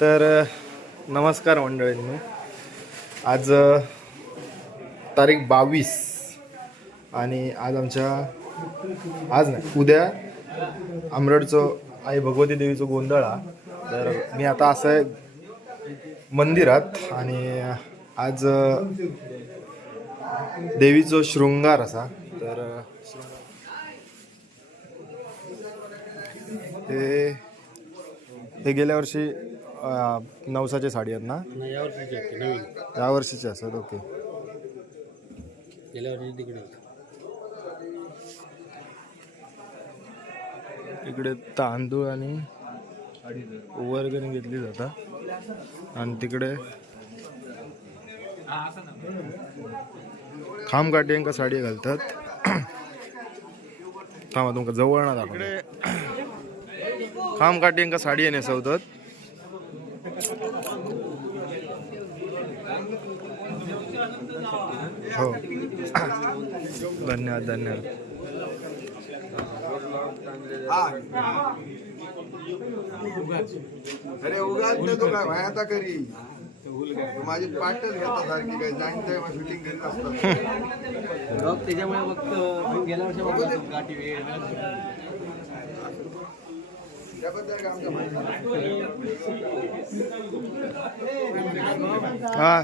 तर नमस्कार मंडळींनो. आज तारीख बावीस आणि आज आमच्या आज नाही उद्या आमरडचं आई भगवती देवीचं गोंधळा. तर मी आता असं आहे मंदिरात आणि आज देवीचो शृंगार असा. तर हे हे गेल्या वर्षी अ, नवसाची साडी आहेत ना? नाही यावर्षीची आहे ती, नवीन. या वर्षीचे असतात ओके. गेल्या वर्षी तिकडे होतं. इकडे तांदूळ आणि वर्गणी घेतली जातात. आणि तिकडे खाम काट्यांका साडी घालतात. थांबा तुमका जवळ ना खाम काट्यांका साडी नेसवतात. हो. धन्यवाद धन्यवाद. अरे उगाच नाही तो काय भयाता करी. तो माझी पाटच घेता सारखी काय जाणतंय मग शूटिंग करीत असतात. बघ त्याच्यामुळे फक्त गेल्या वर्षी गाठी वेळ त्याबद्दल काय आमच्या माहिती हा.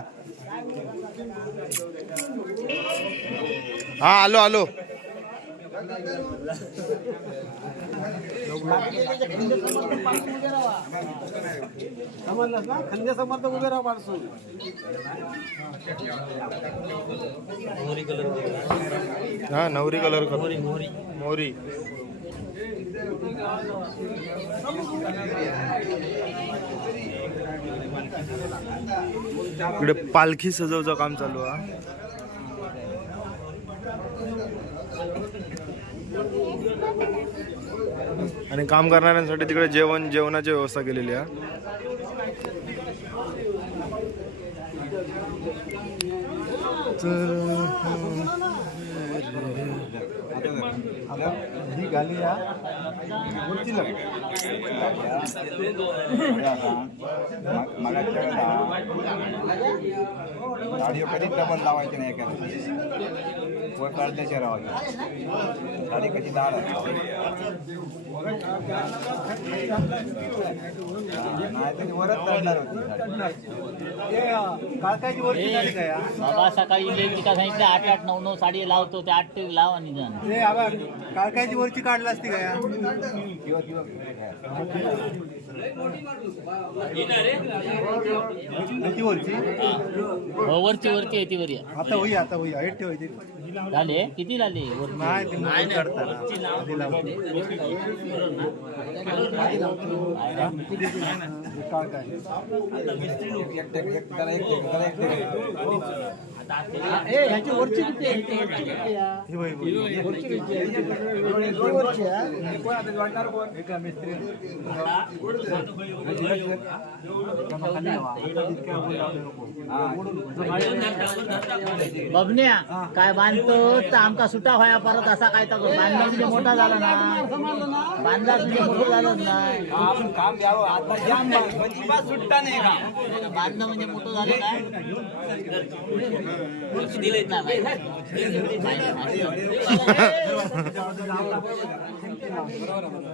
हा आलो आलो. समजलं ना खंदे समर्थ उभे राहा माणसं हा नवरी कलर कर. मोरी मोरी मोरी. इकडे पालखी सजवचं काम चालू आहे आणि काम करणाऱ्यांसाठी तिकडे जेवण जेवणाची व्यवस्था केलेली आहे गाडीवर कधीच डबल लावायची नाही एका वर काढल्याशिवाय राहावी गाडी कधी दाड नाही तरी वरच चढणार होती. बाबा सकाळी सांगितलं? आठ आठ नऊ नऊ साडी लावतो ते आठ ते लाव आणि जा. ए आबा काळकाची वरची काढला असती काय? किंवा किंवा किती वरची वरची? वरची आहे ती वरी आता होई आता होई हाईट ठेवायची झाले किती झाले नाही. काय ह्याची वरची किती. एका मिस्त्री. बबन्या काय बांधतो? तर आमका सुटा व्हाया परत असा काय तर बांधला म्हणजे मोठा झाला ना. बांधला म्हणजे मोठं झालं नाही काम द्यावं. आता अजिबात सुट्टा नाही का? बांधणं म्हणजे मोठं झालं काय? दिलेत ना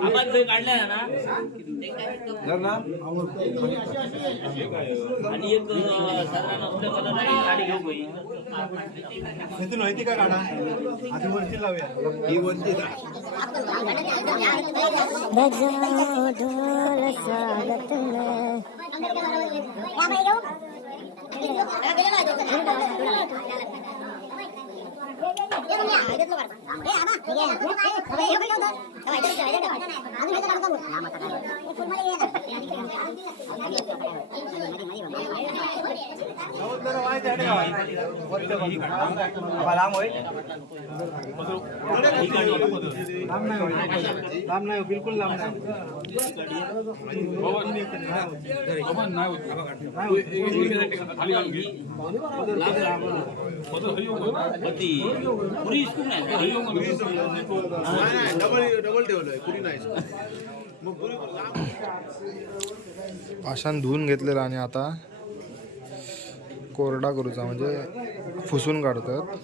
आपण जे काढलाय ना आणि एक साडी घेऊ बाई इथून माहिती का काढा आधी वरची लावूया ही वरची ढोल स्वागत में ಅದು ಮಾಡ್ತಾರೆ ಫುಲ್ ಮಾಡಿ ಏನು ಮಾಡಿ ಮಾಡಿ लांब होईल नाही धुवून घेतलेलं आणि आता कोरडा करूचा म्हणजे फुसून काढतात.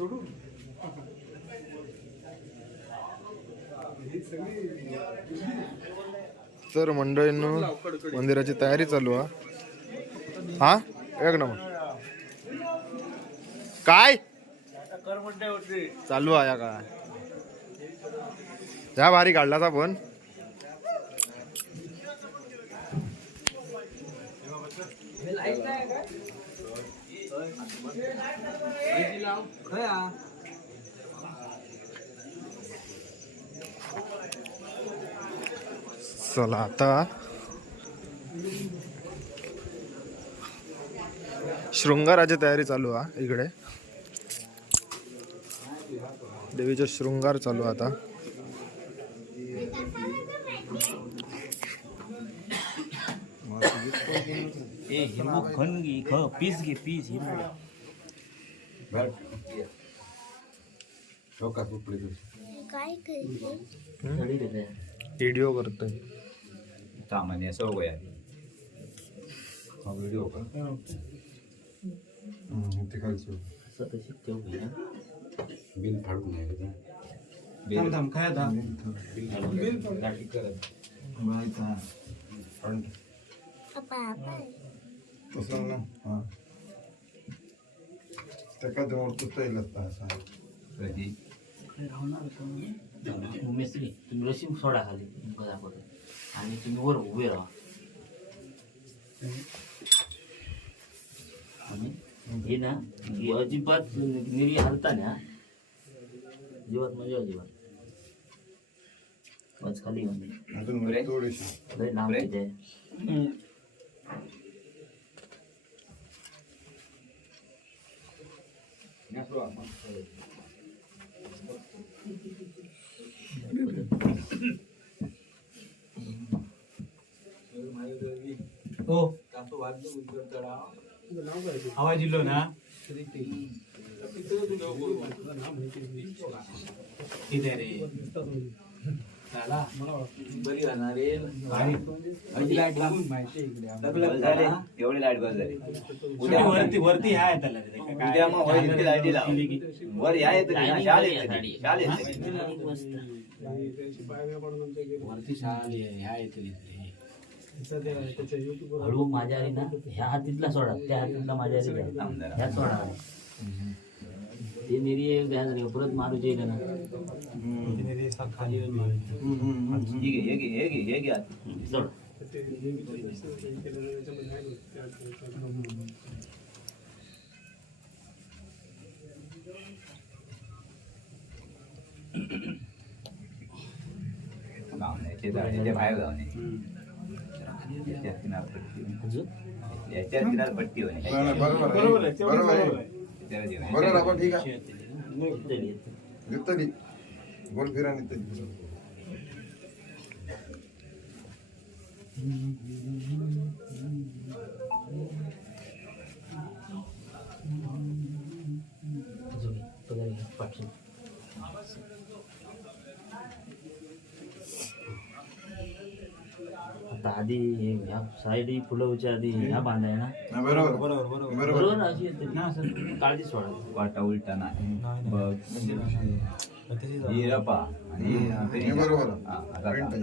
तर मंडळीनं मंदिराची तयारी चालू आहे हा? एक नंबर. काय? चालू आहे या काय? त्या भारी काढलाचा पण चला आता शृंगाराची तयारी चालू आहे इकडे. देवीचा शृंगार चालू आता. ए हिंबू खन घे ख पीस घे पीस हिंबू काय करते व्हिडिओ करतोय सामान्य सवय आहे हा व्हिडिओ का हम्म, ते खालचं तशी ठेव घे ना. बिल फाडून घ्यायचं फ्रंट आपा आपा तसं ना हा त्याका मिस्त्री तुम्ही रशी सोडा खाली तुमका दाखवतो आणि तुम्ही वर उभे राहा आणि हे ना हे अजिबात निरी हलता ना अजिबात म्हणजे अजिबात बस खाली म्हणजे लय लांब आवाज दिलो ना? किती रे. बरी एवढी लाइट झाली. उद्या वरती ह्या उद्या मग इतकी लाईटी लाव. वर येत शाल येत गाडी. शाल येत वरती शाळा ह्या येते हळू माझ्या आली ना ह्या हातीतला सोडा त्या हातीतला माझ्या. ह्या सोडा. ते निरी परत मारू ना हे हे हे हे जाऊ बाहेर जाऊन दे. याच्यात किनारपट्टी याच्यात किनारपट्टी होणे. बरोबर बरोबर आहे. दे. बरोबर आपण ठीक आहे. निघतली गोल फिरा निघतली पाठवून. आता आधी हे- ह्या साईड फुलवच्या आधी ह्या बांधाय ना? हा, बरोबर. बरोबर बरोबर बरोबर. अशी येते. काळजी सोडा. वाटा उलटा नाही. बघ. ही आणि ही हे. बरोबर. हा. आहे.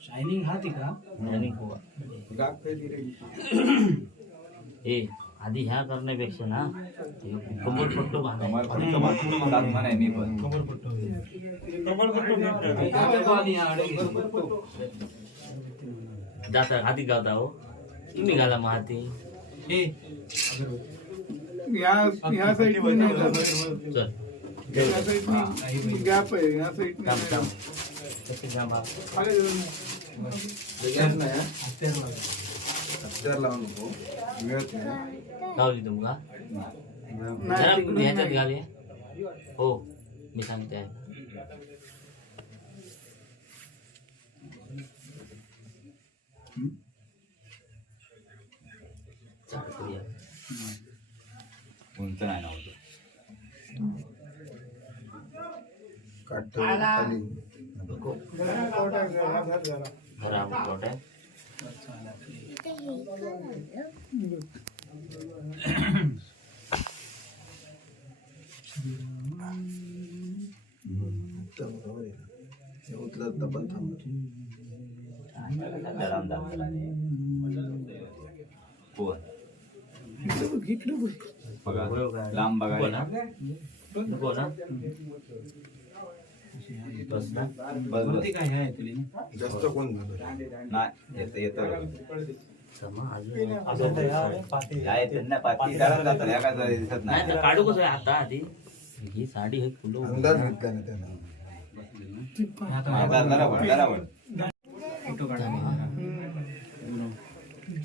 शायनिंग हा ती का? आणि हो. ए आधी ह्या करण्यापेक्षा ना हे कंबर पट्टो बांधाय कमर कमर सात म्हणाय मी पण. जाता हाती गावता हो. तुम्ही घाला मग हाती चल. गॅप आहे या साईड थांब थांब कशी जा बा हत्यार लावू नको मिळत नाही लावली तुमका जरा ह्याच्यात घाले हो मी सांगते आहे चाल करूया. उंच नाही ना होत. काट खाली नको बरोबर घेतलं बघा काय. लांब बघा ना बस काय आहे तुला? जास्त कोण नाही येतं काढू कसं आता आधी? ही साडी हे फुलं अंदाज घेतला ना? त्यानं हा, जरा वर, जरा वर. फोटो काढा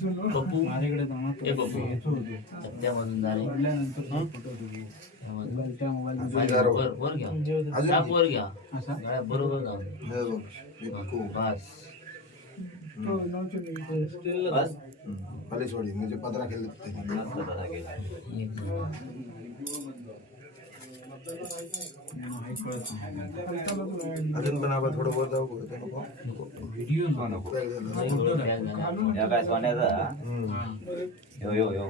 पप्पू? ए पप्पू. त्यामधून मोबाईल वर वर घ्या. वर घ्या. बरोबर जाऊन. हे. बस. बस. म्हणजे पत्रा केलं. अजून पण आपण थोडं? नको? व्हिडिओ नको. काय सोन्याचा. यो यो यो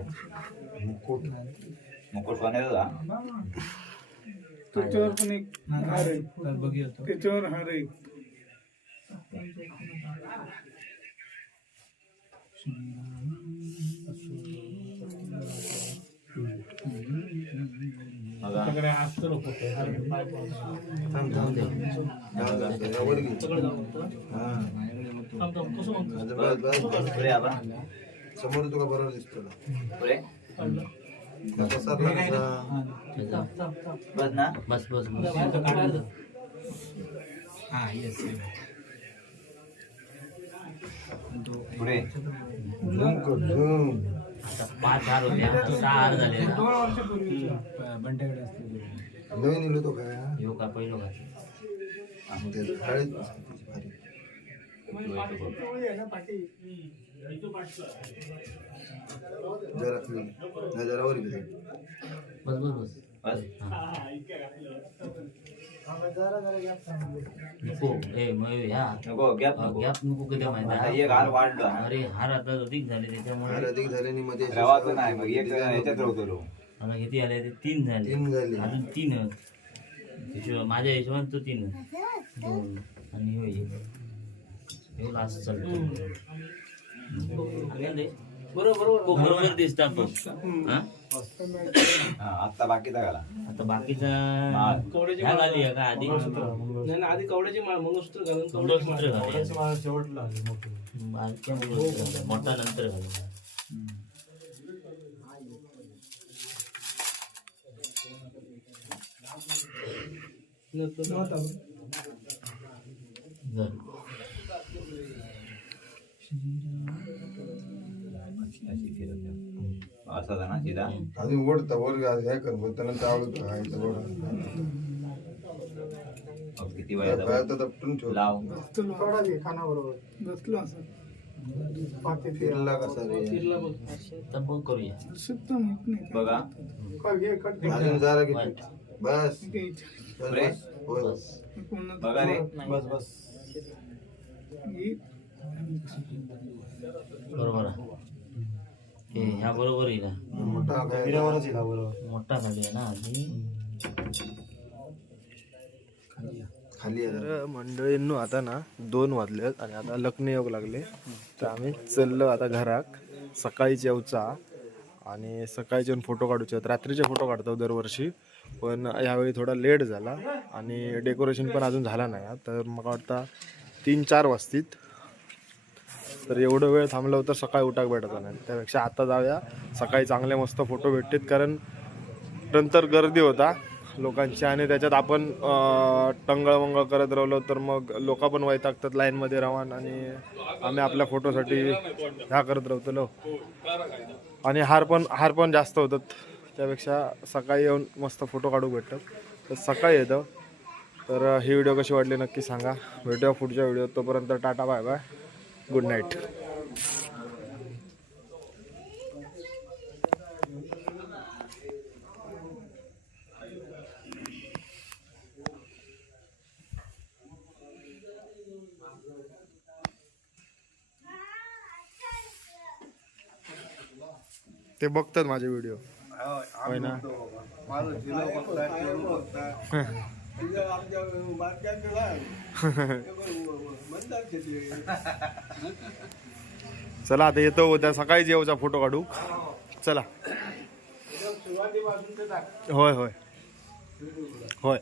मुकुट मुकुट सोन्याचा त्याच्यावर पण एक हार आहे त्याच्यावर हार आहे बघा थांब थांब थांब. जाऊ दे, जाऊ दे. वर घे. हा. बस, बस, बस. पुढे आपण समोर तुका बरोबर दिसतो ना. पुढे त्या पसरला कसा? बस ना बस बस बस हा येस पुढे झूम कर, झूम. पाच हार होते आता सहा हार झाले. बंट्याकडे असते नवीन इलो तो काय हा? ह्यो का पहिलो का ते हळद भारी. जरा खाली. नाही, जरा वर घे. बस बस बस बस नको ए मयूर ह्या नको गॅप नको गॅप नको कधी माहिती आता आहे? एक हार वाढलो ना अरे हार आता अधिक झाले त्याच्यामुळे हार अधिक झाल्याने मध्ये रवाचं नाही मग एक ह्याच्यात राहतो रो मला किती आले ते तीन झाले तीन झाले. अजून तीन हिशोब माझ्या हिशोबाने तो तीन दोन आणि ह्यो एक ह्यो लास्ट चालतो बरोबर बरोबर. दिसता तो हा? हा आता बाकीचा घाला. आता बाकीचा. ह्या का आधी आधी कवड्याची माळ मंगळसूत्र घालून मंगळसूत्र घालायचं बारक्या मंगळसूत्र मोठा नंतर झालं. जा. असा जा ना सीधा अजून ओढता वर घे, हे कर मग त्यानंतर आवडतं हा, इथं ओढ. मग किती त्या वेळा पायात आता पटून ठेव लाव बसलो असं पाठी फिरला कसा रे आता बघ करूया सुद्धा माहीत नाही बघा अजून जरा घे वाईट. बस काही बस, पुढे. बस. होय. बस कोणाला बघा रे बस बस ही बरोबर आहे हे ह्या बरोबर येईल हा. मोठा खाली आहे ना आधी खाली. तर मंडळींनो आता ना दोन वाजलेत आणि आता लग्न योग लागले. तर आम्ही चाललो आता घराक सकाळीच येऊचा आणि सकाळचे फोटो काढूचे रात्रीचे फोटो काढतो दरवर्षी. पण यावेळी थोडा लेट झाला. आणि डेकोरेशन पण अजून झाला नाही. तर मला वाटतं तीन चार वाजतील. तर एवढं वेळ थांबलं तर सकाळी उठाक भेटत नाही. त्यापेक्षा आता जाऊया. सकाळी चांगले मस्त फोटो भेटतील कारण नंतर गर्दी होता लोकांची आणि त्याच्यात आपण टंगळमंगळ करत राहिलो तर मग लोक पण वैतागतात लाईनमध्ये राहून आणि आम्ही आपल्या फोटोसाठी ह्या करत राहतो आणि हार पण हार पण जास्त होतात. त्यापेक्षा सकाळी येऊन मस्त फोटो काढू भेटतात तर सकाळी येतं. तर ही व्हिडिओ कशी वाटली नक्की सांगा. भेटूया पुढच्या व्हिडिओ तोपर्यंत tata bye bye good night ते बघतात माझे व्हिडिओ होय ना? माझं आमच्या? म्हणतात. चला आता येतो उद्या सकाळीच येऊचा फोटो काढू चला. होय होय होय